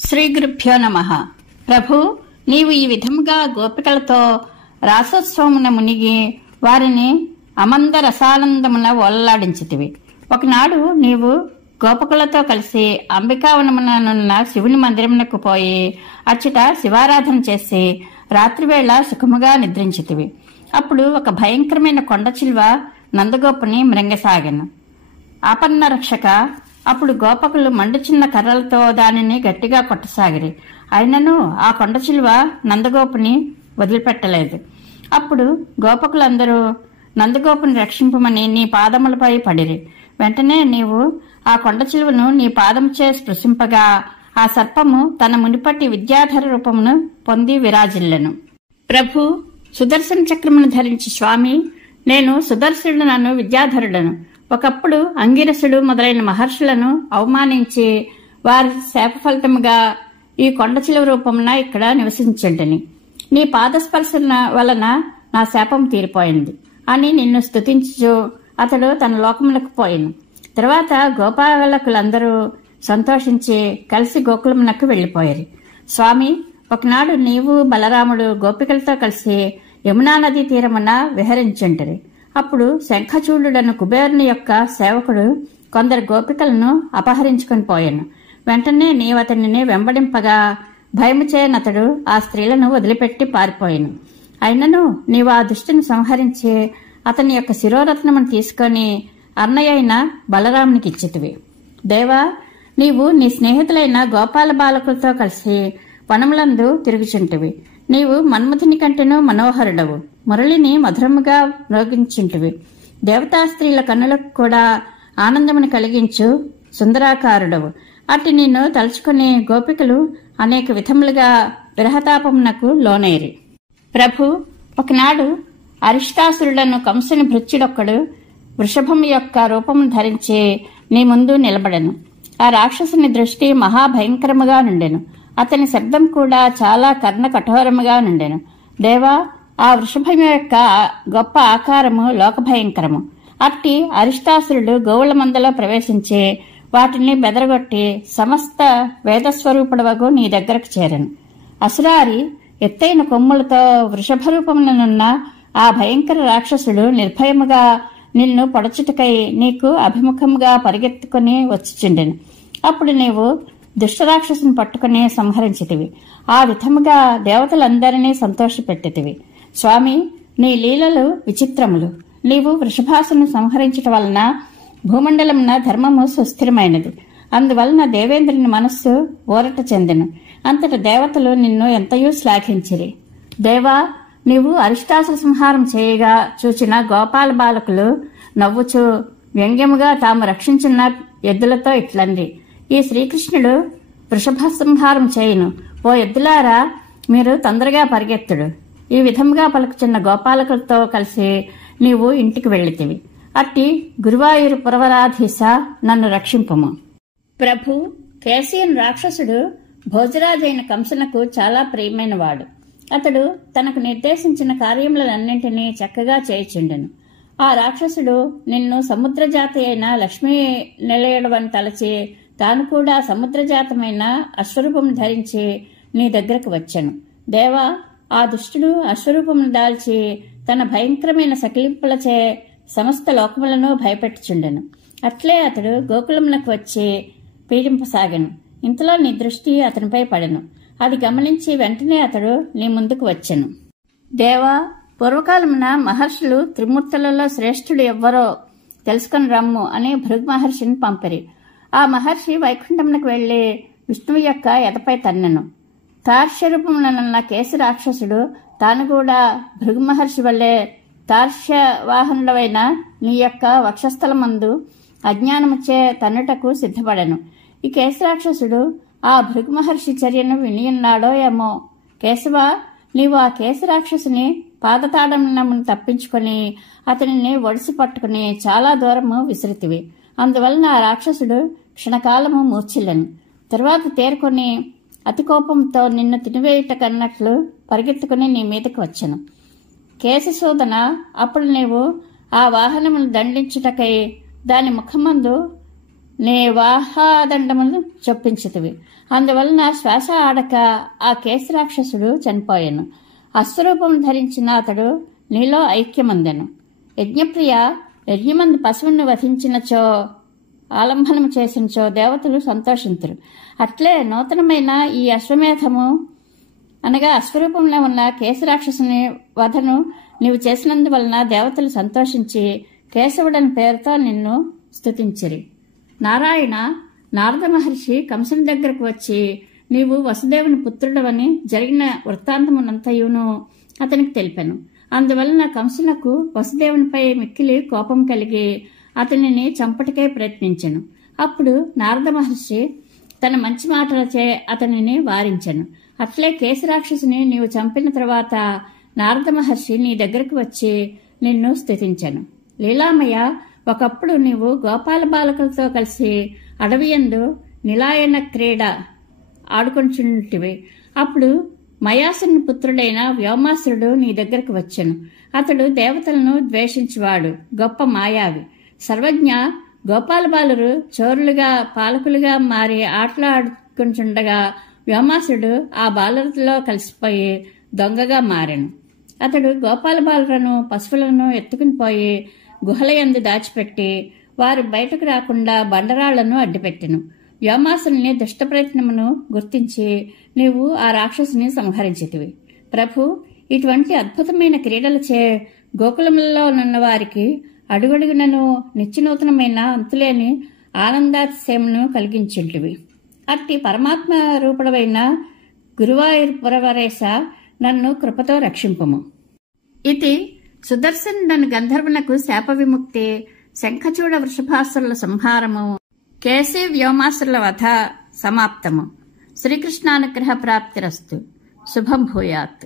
శ్రీ గురుభ్యో నమః. ప్రభు, నీవు ఈ విధముగా గోపికలతో రాసోత్సవమున మునిగి వారిని అమంద రసానందమున ఓలలాడించితివి. ఒకనాడు నీవు గోపకులతో కలిసి అంబికావనముననున్న శివుని మందిరమునకు పోయి అచ్చట శివారాధన చేసి రాత్రివేళ సుఖముగా నిద్రించితివి. అప్పుడు ఒక భయంకరమైన కొండ చిలువ నందగోపుని మృంగసాగెను. ఆపన్న రక్షక, అప్పుడు గోపకులు మండుచిన్న కర్రలతో దానిని గట్టిగా కొట్టసాగిరి. అయినను ఆ కొండ చిలువ నందగోపుని వదిలిపెట్టలేదు. అప్పుడు గోపకులందరూ నందగోపుని రక్షింపమని నీ పాదములపై పడిరి. వెంటనే నీవు ఆ కొండ చిలువను నీ పాదముచే స్పృశింపగా ఆ సర్పము తన మునిపటి విద్యాధర రూపమును పొంది విరాజిల్లెను. ప్రభు, సుదర్శన చక్రమును ధరించి స్వామి, నేను సుదర్శనుడను, విద్యాధరుడను. ఒకప్పుడు అంగిరసుడు మొదలైన మహర్షులను అవమానించి వారి శాప ఫలితముగా ఈ కొండ చిలువ రూపమున ఇక్కడ నివసించండిని. నీ పాదస్పర్శన వలన నా శాపం తీరిపోయింది అని నిన్ను స్తుతించు అతడు తన లోకములకు పోయిను. తర్వాత గోపాలకులందరూ సంతోషించి కలిసి గోకులమునకు వెళ్లిపోయారు. స్వామి, ఒకనాడు నీవు బలరాముడు గోపికలతో కలిసి యమునా నదీ తీరమున విహరించుంటిరి. అప్పుడు శంఖచూడుడను కుబేరుని యొక్క సేవకుడు కొందరు గోపికలను అపహరించుకుని పోయాను. వెంటనే నీవతనిని వెంబడింపగా భయముచేనతడు ఆ స్త్రీలను వదిలిపెట్టి పారిపోయాను. అయినను నీవు ఆ దుష్టుని సంహరించి అతని యొక్క శిరోరత్నమును తీసుకొని అన్నయ్య అయిన బలరామునికి ఇచ్చితివి. దేవా, నీవు నీ స్నేహితులైన గోపాల బాలకులతో కలిసి వనములందు తిరుగుచుంటివి. నీవు మన్మథుని కంటెను మనోహరుడవు, మురళిని మధురముగా మ్రోగించుంటివి. దేవతా స్త్రీల కన్నులకు కూడా ఆనందమును కలిగించు సుందరాకారుడవు. అట్టి నిన్ను తలుచుకుని గోపికలు అనేక విధములుగా విరహతాపమునకు లోనైరి. ప్రభు, ఒకనాడు అరిష్టాసురుడను కంసుని భృత్యుడొక్కడు వృషభము యొక్క రూపమును ధరించి నీ ముందు నిలబడెను. ఆ రాక్షసుని దృష్టి మహాభయంకరముగా నుండెను. అతని శబ్దం కూడా చాలా కర్ణ కఠోరముగా నుండెను. దేవా, ఆ వృషభం యొక్క గొప్ప ఆకారము లోకభయంకరము. అట్టి అరిష్టాసురుడు గోవుల మందలో ప్రవేశించి వాటిని బెదరగొట్టి సమస్త వేదస్వరూపుడవగు నీ దగ్గరకు చేరను. అసురారి ఎత్తైన కొమ్ములతో వృషభ రూపములనున్న ఆ భయంకర రాక్షసుడు నిర్భయముగా నిన్ను పొడచుటకై నీకు అభిముఖముగా పరిగెత్తుకుని వచ్చిచుండెను. అప్పుడు నీవు దుష్టరాక్షసుని పట్టుకుని సంహరించితివి. ఆ విధముగా దేవతలందరినీ సంతోషపెట్టితివి. స్వామి, నీ లీలలు విచిత్రములు. నీవు వృషభాసును సంహరించట వలన భూమండలమున ధర్మము సుస్థిరమైనది. అందువలన దేవేంద్రుని మనస్సు ఊరట చెందెను. అంతట దేవతలు నిన్ను ఎంతయూ శ్లాఘించిరి. దేవా, నీవు అరిష్టాసుర సంహారం చేయగా చూచిన గోపాల బాలకులు నవ్వుచూ వ్యంగ్యముగా తాము రక్షించిన ఎద్దులతో ఇట్లంది, ఈ శ్రీకృష్ణుడు వృషభ సంహారం చేయును. ఓ ఎద్దులారా, మీరు తొందరగా పరిగెత్తుడు. ఈ విధముగా పలుకుచున్న గోపాలకులతో కలిసి నీవు ఇంటికి వెళ్ళితివి. అట్టి గురువాయూరు పురవరాధీశ, నన్ను రక్షింపుము. ప్రభు, కేశియన్ రాక్షసుడు భోజరాజైన కంసునకు చాలా ప్రియమైన వాడు. అతడు తనకు నిర్దేశించిన కార్యములన్నింటినీ చక్కగా చేయుచుండెను. ఆ రాక్షసుడు నిన్ను సముద్రజాతి అయిన లక్ష్మీ నిలయడవని తలచి తాను కూడా సముద్రజాతమైన అశ్వరూపమును ధరించి నీ దగ్గరకు వచ్చాను. దేవా, ఆ దుష్టుడు అశ్వరూపమును దాల్చి తన భయంకరమైన సకిలింపులచే సమస్త లోకములను భయపెట్టుచుండెను. అట్లే అతడు గోకులమునకు వచ్చి పీడింపసాగాను. ఇంతలో నీ దృష్టి అతనిపై పడెను. అది గమనించి వెంటనే అతడు నీ ముందుకు వచ్చెను. దేవా, పూర్వకాలమున మహర్షులు త్రిమూర్తులలో శ్రేష్ఠుడు ఎవ్వరో తెలుసుకుని రమ్ము అని భృగు మహర్షిని పంపిరి. ఆ మహర్షి వైకుంఠమునకు వెళ్లి విష్ణువు యొక్క ఎదపై తన్నెను. తార్ష్యరూపమునన్న కేశి రాక్షసుడు తాను కూడా భృగు మహర్షి వల్లే తార్ష్యవాహనుడవైన నీ యొక్క వక్షస్థలమందు అజ్ఞానముచే తన్నుటకు సిద్ధపడెను. ఈ కేశి రాక్షసుడు ఆ భృగు మహర్షి చర్యను వినియున్నాడో ఏమో. కేశవ, నీవు ఆ కేశి రాక్షసుని పాదతాడమును తప్పించుకొని అతనిని ఒడిసి పట్టుకుని చాలా దూరము విసిరితివి. అందువలన ఆ రాక్షసుడు క్షణకాలము మూర్ఛిల్లెను. తరువాత తేరుకొని అతి కోపంతో నిన్ను తినివేయుటకన్నట్లు పరిగెత్తుకుని నీ మీదకి వచ్చెను. కేశసూదన, అప్పుడు నీవు ఆ వాహనమును దండించుటకై దాని ముఖమందు నే వాహాదండమును చొప్పించితివి. అందువలన శ్వాస ఆడక ఆ కేశరాక్షసుడు చనిపోయాను. అశ్వరూపం ధరించిన అతడు నీలో ఐక్యమందెను. యజ్ఞప్రియ, యజ్ఞమందు పశువును వధించినచో, ఆలంబనం చేసినచో దేవతలు సంతోషింతురు. అట్లే నూతనమైన ఈ అశ్వమేధము అనగా అశ్వరూపంలో ఉన్న కేశరాక్షసుని వధను నీవు చేసినందువలన దేవతలు సంతోషించి కేశవుడని పేరుతో నిన్ను స్తుతించిరి. నారాయణ, నారద మహర్షి కంసుని దగ్గరకు వచ్చి నీవు వసుదేవుని పుత్రుడవని జరిగిన వృత్తాంతమునంతయును అతనికి తెలిపాను. అందువలన కంసునకు వసుదేవునిపై మిక్కిలి కోపం కలిగి అతనిని చంపటకే ప్రయత్నించెను. అప్పుడు నారద మహర్షి తన మంచి మాటలచే అతనిని వారించెను. అట్లే కేశరాక్షసుని నీవు చంపిన తర్వాత నారద మహర్షి నీ దగ్గరకు వచ్చి నిన్ను స్తుతించెను. లీలామయ్య, ఒకప్పుడు నీవు గోపాల బాలకులతో కలిసి అడవియందు నిలాయన క్రీడ ఆడుకొంచుంటివి. అప్పుడు మయాసుని పుత్రుడైన వ్యోమాసురుడు నీ దగ్గరకు వచ్చెను. అతడు దేవతలను ద్వేషించువాడు, గొప్ప మాయావి, సర్వజ్ఞ. గోపాల బాలురు చోరులుగా పాలకులుగా మారి ఆటలాడుకుంటుండగా వ్యోమాసుడు ఆ బాలులతో కలిసిపోయి దొంగగా మారెను. అతడు గోపాల బాలులను పశువులను ఎత్తుకుని పోయి గుహలయందు దాచిపెట్టి వారు బయటకు రాకుండా బండరాళ్లను అడ్డుపెట్టెను. వ్యోమాసుని దుష్ట ప్రయత్నమును గుర్తించి నీవు ఆ రాక్షసుని సంహరించితివి. ప్రభు, ఇటువంటి అద్భుతమైన క్రీడలచే గోకులంలో నున్న వారికి అడుగడుగునను నిత్యనూతనమైన అంతులేని ఆనందాతిశయమును కలిగించుంటివి. అట్టి పరమాత్మ రూపుడవైన గురువాయూర్పురవరేశ, నన్ను కృపతో రక్షింపుము. ఇది సుదర్శనుడను గంధర్వునకు శాప విముక్తి, శంఖచూడ వృషభాసురుల సంహారము, కేశీ వ్యోమాసురుల వధ సమాప్తము. శ్రీకృష్ణానుగ్రహ ప్రాప్తిరస్తు. శుభం భూయాత్.